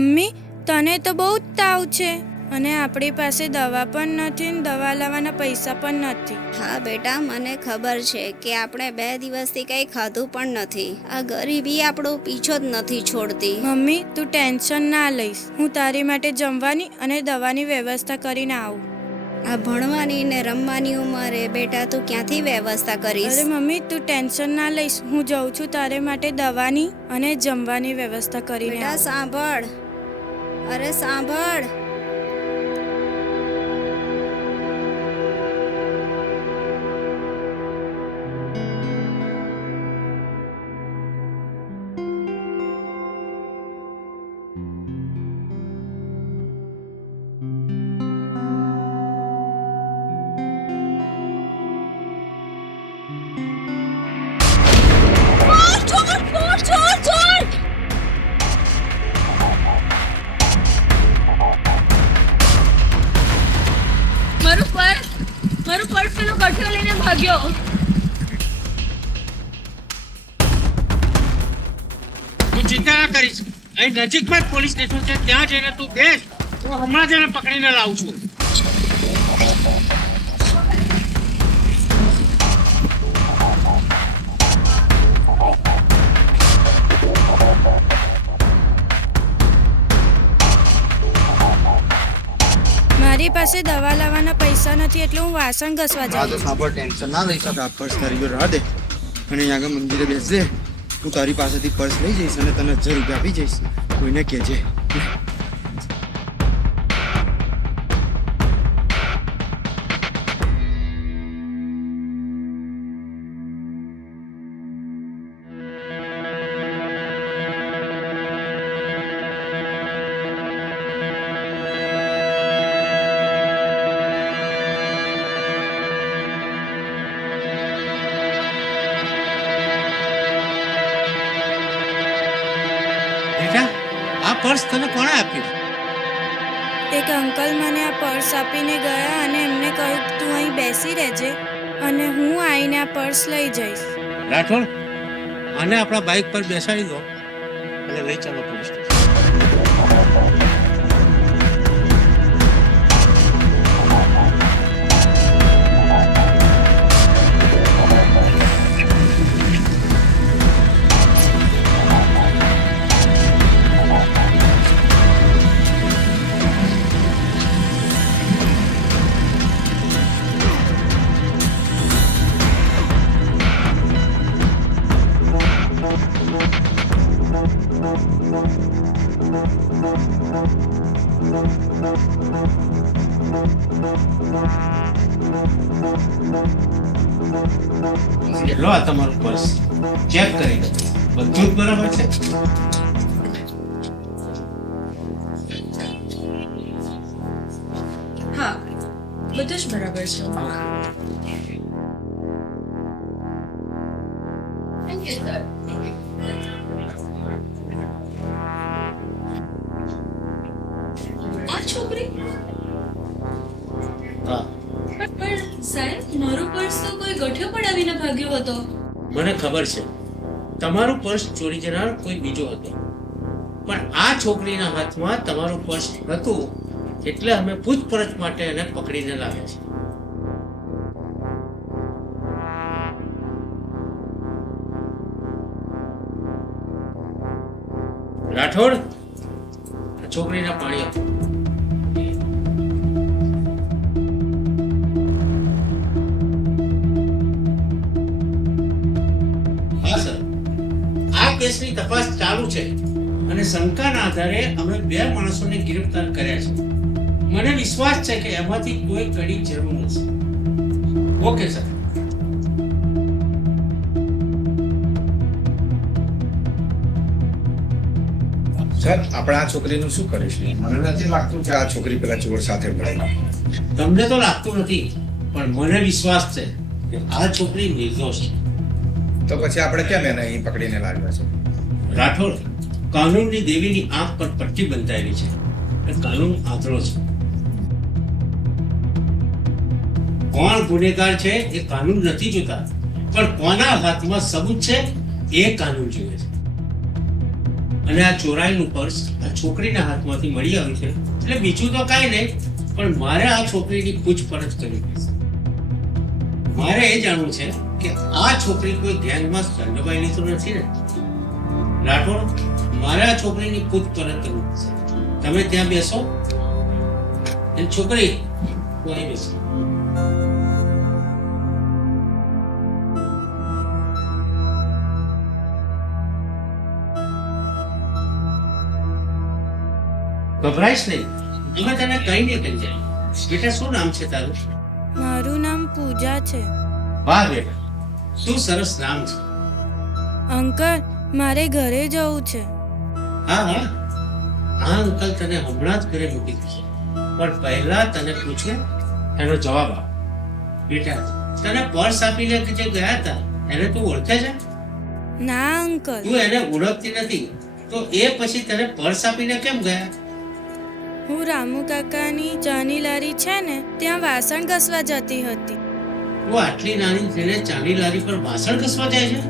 Mummy, તને તો બહુ જ તાવ છે અને આપણી પાસે દવા પણ નથી ને દવા લાવવાના પૈસા પણ નથી. હા બેટા, મને ખબર છે કે આપણે 2 દિવસથી કંઈ ખાધું પણ નથી. આ ગરીબી આપણો પીછો જ નથી છોડતી. મમ્મી, તું ટેન્શન ના લઈશ. હું તારી માટે જમવાની અને દવાની વ્યવસ્થા કરીને આવું. આ ભણવાની ને રમવાની ઉંમરે બેટા તું ક્યાંથી વ્યવસ્થા કરીશ? અરે મમ્મી, તું ટેન્શન ના લઈશ. હું જાઉં છું તારે માટે દવાની અને જમવાની વ્યવસ્થા કરીને બેટા આવું. સાંભળ, અરે સાંભળ. મારું પર્સ પેલો ગઠિયો લઈને ભાગ્યો. તું ચિંતા ના કરીશ. અહીં નજીકમાં જ પોલીસ સ્ટેશન છે, ત્યાં જઈને તું બેસ. હું હમણાં જ એને પકડીને લાવું છું. મારી પાસે દવા લાવવાના પૈસા નથી એટલે હું વાસણ ઘસવા આ જાઉં તો છું. સાંભળ, ટેન્શન ના લઈ શક. આ પર્સ તારી જોડે રાહ દે અને અહીંયા આગળ મંદિરે બેસજે. હું તારી પાસેથી પર્સ લઈ જઈશ અને તને 1000 રૂપિયા આપી જઈશ. કોઈને કહેજે. બેટા, આ પર્સ તને કોણે આપ્યું? એક અંકલ મને આ પર્સ આપીને ગયા અને એમને કહ્યું કે તું અહીં બેસી રહેજે અને હું આવીને આ પર્સ લઈ જઈશ. રાઠોડ, આને આપણા બાઇક પર બેસાડી દો અને લઈ ચાલો પોલીસ સ્ટેશન. લો આ તમારું પર્સ, ચેક કરી લો. બધું જ બરાબર છે? હા, બધું જ બરાબર છે. Thank you sir. આ છોકરી હા, પણ સાહેબ, મારું પર્સ તો કોઈ ગઠિયો પડાવીને ભાગ્યો હતો. મને ખબર છે તમારું પર્સ ચોરી જનાર કોઈ બીજો હતો, પણ આ છોકરીના હાથમાં તમારું પર્સ હતું એટલે અમે પૂછપરછ માટે એને પકડીને લાવ્યા છે. રાઠોડ, આ છોકરીને પાણી આપો. હા સર, આ કેસની તપાસ ચાલુ છે અને શંકાના આધારે અમે 2 માણસોને ગિરફ્તાર કર્યા છે. મને વિશ્વાસ છે કે એમાંથી કોઈ કડી જરૂર નથી. Okay sir. સર, આપણે આ છોકરીનું શું કરીશું? મને નથી લાગતું કે આ છોકરી પેલા ચોર સાથે મળે. તમને તો લાગતું નથી, પણ મને વિશ્વાસ છે કે આ છોકરી નિર્દોષ છે. તો પછી આપણે કેમ એને અહીં પકડીને લાવ્યા છે? રાઠોડ, કાનૂનની દેવીની આંખ પર પટ્ટી બંધાયેલી છે. એ કાનૂન આંધળો છે. કોણ ગુનેગાર છે એ કાનૂન નથી જોતા, પણ કોના હાથમાં સબૂત છે એ કાનૂન જુએ છે. અને આ ચોરાયેલું પર્સ આ છોકરીના હાથમાંથી મળી આવ્યું છે, એટલે બીજું તો કાંઈ નહીં, પણ મારે આ છોકરીની પૂછપરછ કરવી પડશે. મારે એ જાણવું છે કે આ છોકરી કોઈ ગેંગમાં સંડોવાયેલી તો નથી ને? રાઠોડ, મારે આ છોકરીની પૂછપરછ કરવી પડશે. તમે ત્યાં બેસો. એ છોકરી તું અહીં બેસો. ગભરાઈશ નહીં, અમે તને કઈ નહીં કરી જાય. બેટા, શું નામ છે તારું? મારું નામ પૂજા છે. વાહ બેટા, શું સરસ નામ છે. અંકલ, મારે ઘરે જવું છે. હા હા, આ અંકલ તને હમણાં જ ઘરે મૂકી દેશે, પણ પહેલા તને પૂછે એનો જવાબ આપ. બેટા, તને પર્સ આપીને જે ગયા હતા એને તું ઓળખે છે? ના અંકલ. તું એને ઓળખતી નથી તો એ પછી તને પર્સ આપીને કેમ ગયા? હું રામુ કાકાની ચાની લારી છે ને ત્યાં વાસણ ઘસવા જતી હતી. તું આટલી નાની થઈને ચાની લારી પર વાસણ ઘસવા જાય છે?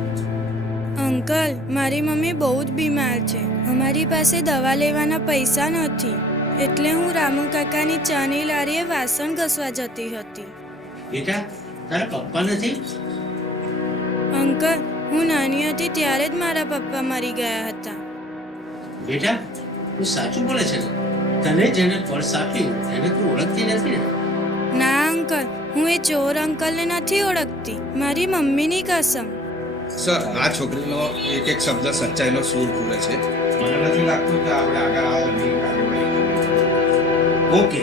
અંકલ, મારી મમ્મી બહુ જ બીમાર છે. અમારી પાસે દવા લેવાના પૈસા નથી, એટલે હું રામુ કાકાની ચાની લારીએ વાસણ ઘસવા જતી હતી. બેટા, તારા પપ્પા નથી? અંકલ, હું નાની હતી ત્યારે જ મારા પપ્પા મરી ગયા હતા. બેટા, તું સાચું બોલે છે ને? તને જેને પર્સ આપ્યું એને તું ઓળખતી નથી ને? ના અંકલ, હું એ ચોર અંકલને નથી ઓળખતી. મારી મમ્મીની કસમ. સર, આ છોકરીનો એક એક શબ્દ સચ્ચાઈનો સૂર પૂરે છે. મને નથી લાગતું કે આપણે આગળ આ લંબી કાર્યવાહી કરીએ. ઓકે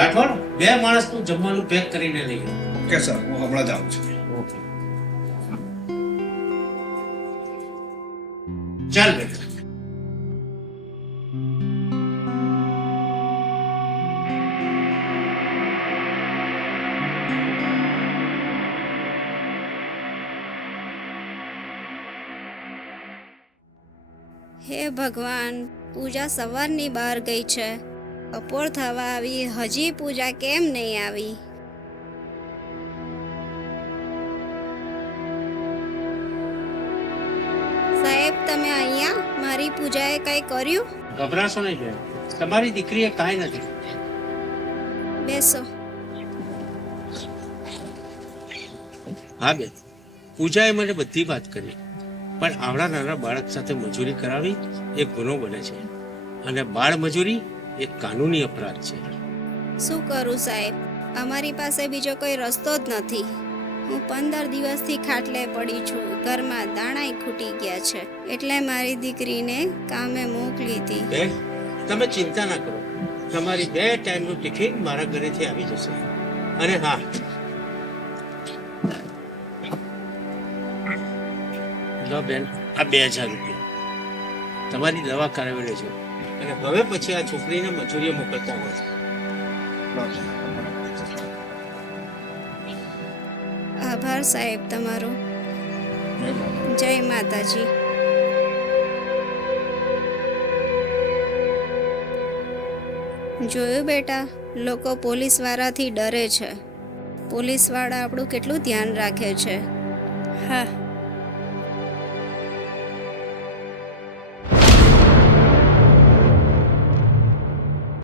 રાઠોડ, 2 માણસનું જમવાનું પેક કરીને લઈ આવ. ઓકે સર, હું હમણાં જ આવું છું. ઓકે, ચાલ બેટા. હે ભગવાન, પૂજા સવારની બહાર ગઈ છે. બપોર થવા આવી, હજી પૂજા કેમ નહીં આવી? સાહેબ, તમે અહીંયા? મારી પૂજાએ કંઈ કર્યું? ગભરાશો નહીં બેન, તમારી દીકરીએ કાંઈ નથી. બેસો. હા બેન, પૂજાએ મને બધી વાત કરી, પણ આવડા નાના બાળક સાથે મજૂરી કરાવી એ ગુનો બને છે, અને બાળ મજૂરી એ કાનૂની અપરાધ છે. શું કરું સાહેબ? અમારી પાસે બીજો કોઈ રસ્તો જ નથી. હું 15 દિવસથી ખાટલે પડી છું. ઘરમાં દાણાય ખૂટી ગયા છે, એટલે મારી દીકરીને કામે મોકલી હતી. બેન, તમે ચિંતા ના કરો, તમારી 2 ટાઈમનું ટિફિન મારા ઘરેથી આવી જશે. અને હા, લો બેન, આ 2000 રૂપિયા તમારી દવા કરાવી લેજો, અને હવે પછી આ છોકરીને મજૂરીએ મોકલતા નથી. આભાર સાહેબ તમારો. જય માતાજી. જોયું બેટા, લોકો પોલીસવાળાથી ડરે છે. પોલીસવાળા આપણું કેટલું ધ્યાન રાખે છે. હા.